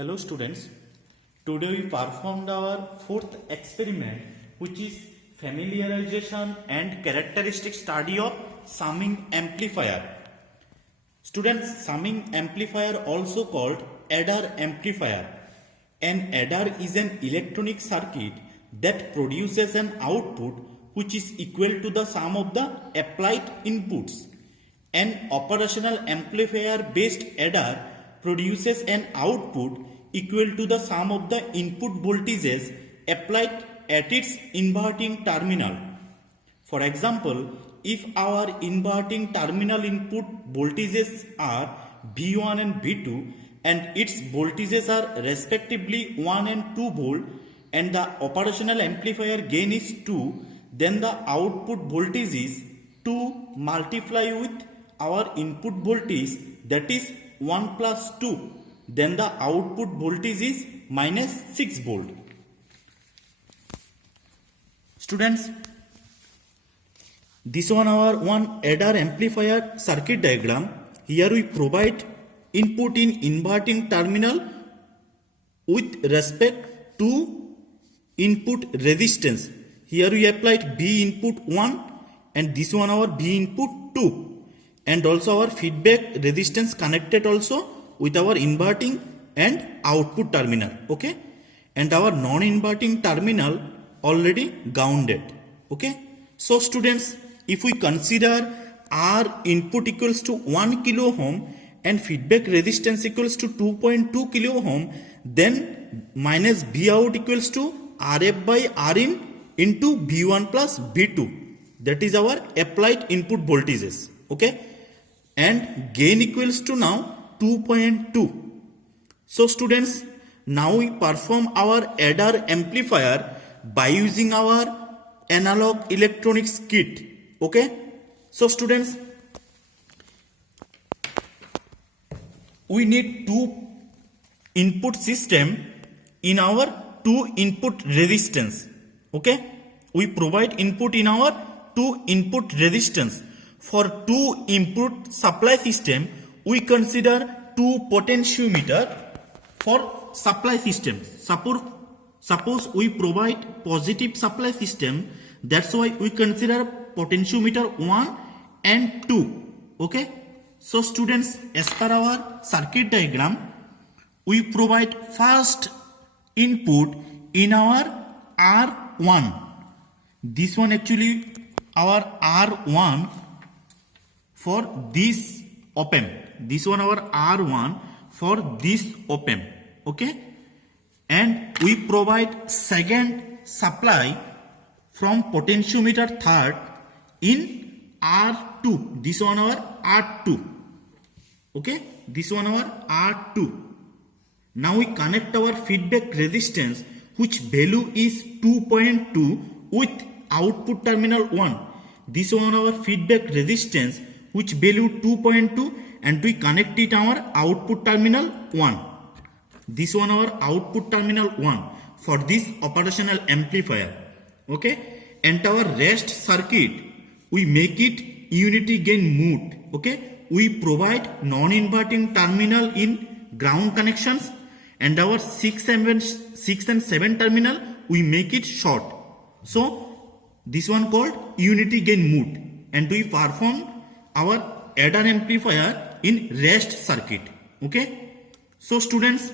Hello students, today we performed our fourth experiment, which is familiarization and characteristic study of summing amplifier. Students, summing amplifier also called adder amplifier. An adder is an electronic circuit that produces an output which is equal to the sum of the applied inputs. An operational amplifier based adder produces an output equal to the sum of the input voltages applied at its inverting terminal. For example, if our inverting terminal input voltages are V1 and V2 and its voltages are respectively 1 and 2 volt and the operational amplifier gain is 2, then the output voltage is 2 multiply with our input voltage, that is 1 plus 2, then the output voltage is minus 6 volt. Students, this one our one adder amplifier circuit diagram. Here we provide input in inverting terminal with respect to input resistance. Here we applied V input 1 and this one our V input 2. And also our feedback resistance connected also with our inverting and output terminal, okay, and our non-inverting terminal already grounded, okay. So students, if we consider our input equals to 1 kilo ohm and feedback resistance equals to 2.2 kilo ohm, then minus V out equals to RF by Rin into V1 plus V2, that is our applied input voltages, okay, and gain equals to now 2.2. So students, now we perform our adder amplifier by using our analog electronics kit, okay. So students, we need two input system in our two input resistance, okay. We provide input in our two input resistance. For two input supply system, we consider two potentiometer for supply system. Suppose we provide positive supply system, that's why we consider potentiometer 1 and 2, okay. So students, as per our circuit diagram, we provide first input in our R1. This one actually our R1 for this op-amp. This one our R1 for this op-amp, okay. And we provide second supply from potentiometer third in R2. This one our R2, okay. This one our R2. Now we connect our feedback resistance, which value is 2.2 with output terminal 1. This one our feedback resistance, which value 2.2, and we connect it our output terminal 1. This one our output terminal 1 for this operational amplifier, okay. And our rest circuit, we make it unity gain mode, okay. We provide non-inverting terminal in ground connections and our 6 and 7 terminal we make it short. So this one called unity gain mode, and we perform our adder amplifier in rest circuit, okay. So students,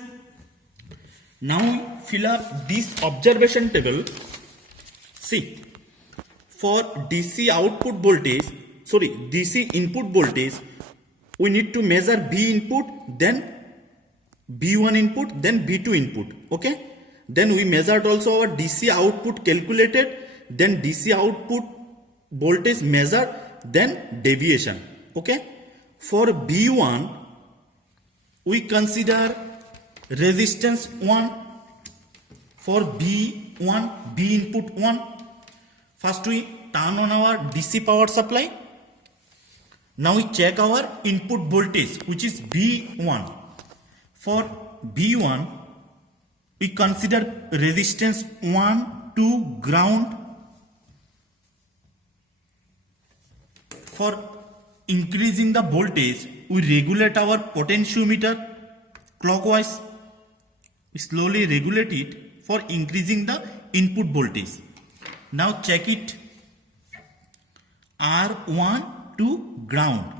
now we fill up this observation table. See, for DC output voltage, DC input voltage, we need to measure V input, then V1 input, then V2 input, okay. Then we measured also our DC output calculated, then DC output voltage measured, then deviation, okay. For V1, we consider resistance 1. For V1, V input 1. First we turn on our DC power supply. Now we check our input voltage, which is V1. For V1, we consider resistance 1 to ground. For increasing the voltage, we regulate our potentiometer clockwise, slowly regulate it for increasing the input voltage. Now check it. R1 to ground.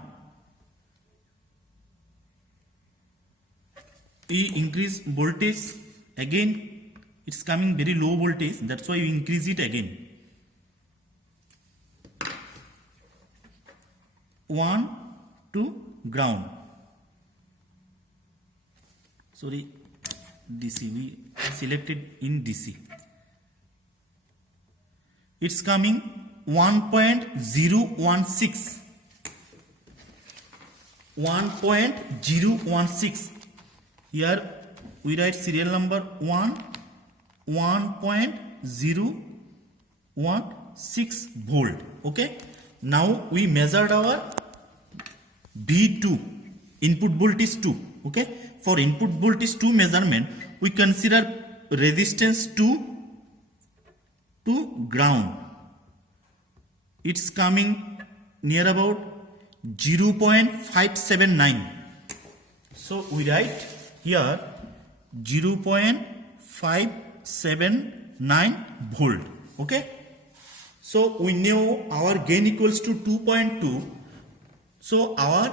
We increase voltage again. It's coming very low voltage. That's why we increase it again. 1 to ground. Sorry, DC. We selected in DC. It's coming 1.016. 1.016. Here we write serial number 1.016 volt. Okay. Now we measured our V2, input voltage 2. Okay. For input voltage 2 measurement, we consider resistance 2 to ground. It's coming near about 0.579. So we write here 0.579 volt. Okay. So we know our gain equals to 2.2. So our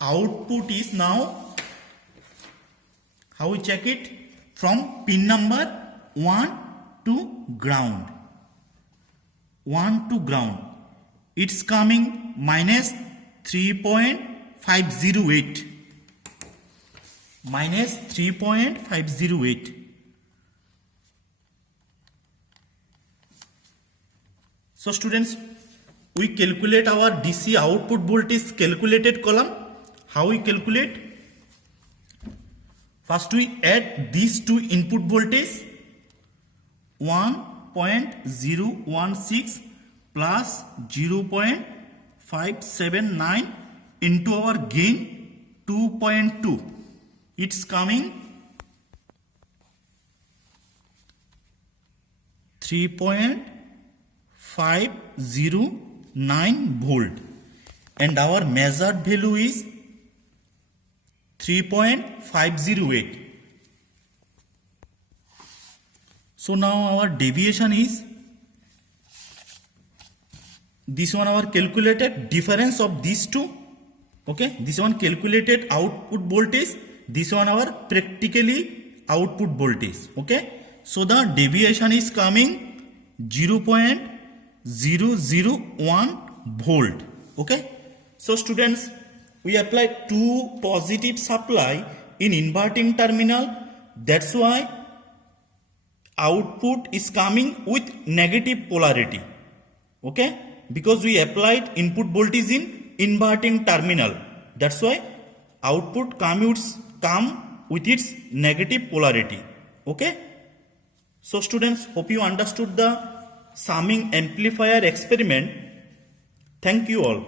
output is now, how we check it? From pin number 1 to ground. 1 to ground. It's coming minus 3.508. Minus 3.508. So students, we calculate our DC output voltage calculated column. How we calculate? First we add these two input voltage 1.016 plus 0.579 into our gain 2.2. It's coming 3.509 volt and our measured value is 3.508. So now our deviation is this one, our calculated difference of these two. Okay, this one calculated output voltage, this one our practically output voltage. Okay, so the deviation is coming 0.001 volt. Okay, so students, we apply two positive supply in inverting terminal. That's why output is coming with negative polarity. Okay, because we applied input voltage in inverting terminal. That's why output come with its negative polarity. Okay. So students, hope you understood the summing amplifier experiment. Thank you all.